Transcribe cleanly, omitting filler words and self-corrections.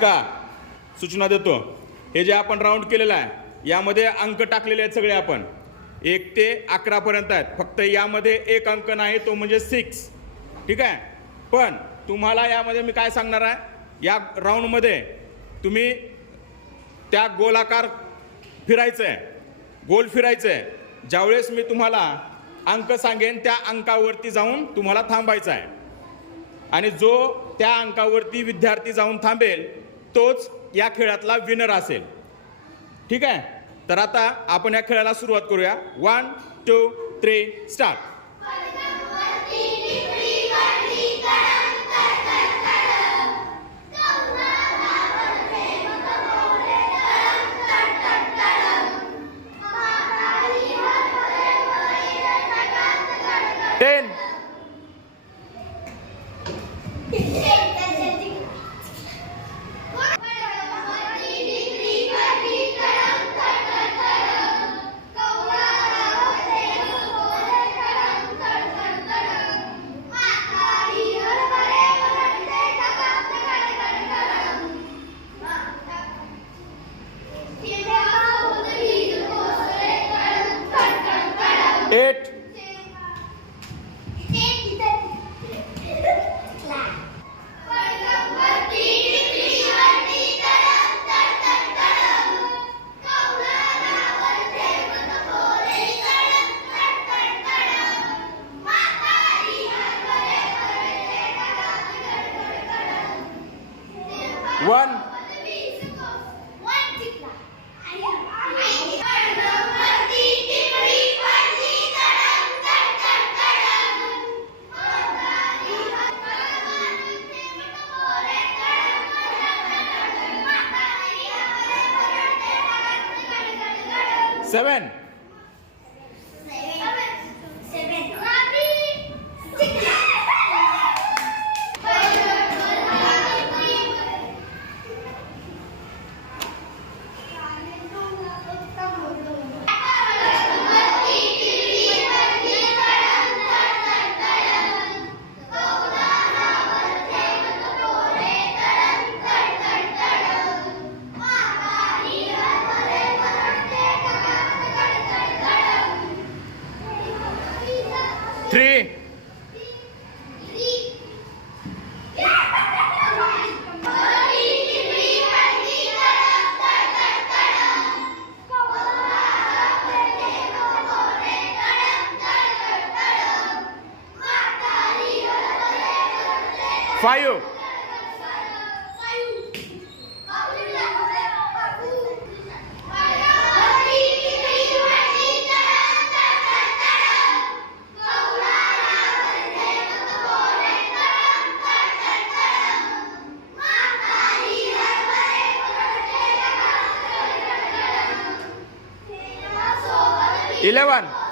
का सूचना देतो, हे जे आपण राऊंड केलेलं आहे यामध्ये अंक टाकलेले आहेत सगळे, आपण 1 ते 11 पर्यंत आहेत. फक्त यामध्ये एक अंक नाही, तो म्हणजे 6. ठीक आहे. पण तुम्हाला यामध्ये मी काय सांगणार आहे, या राऊंडमध्ये तुम्ही त्या गोलाकार फिरायचं आहे, गोल फिरायचं आहे. ज्यावेळेस मी तुम्हाला अंक सांगेन त्या अंकावरती जाऊन तुम्हाला थांबायचं आहे आणि जो त्या अंकावरती विद्यार्थी जाऊन थांबेल तोच या खेळातला विनर असेल. ठीक आहे. तर आता आपण या खेळाला सुरुवात करूया. 1 2 3 स्टार्ट. 10 8 1 7 3 5 11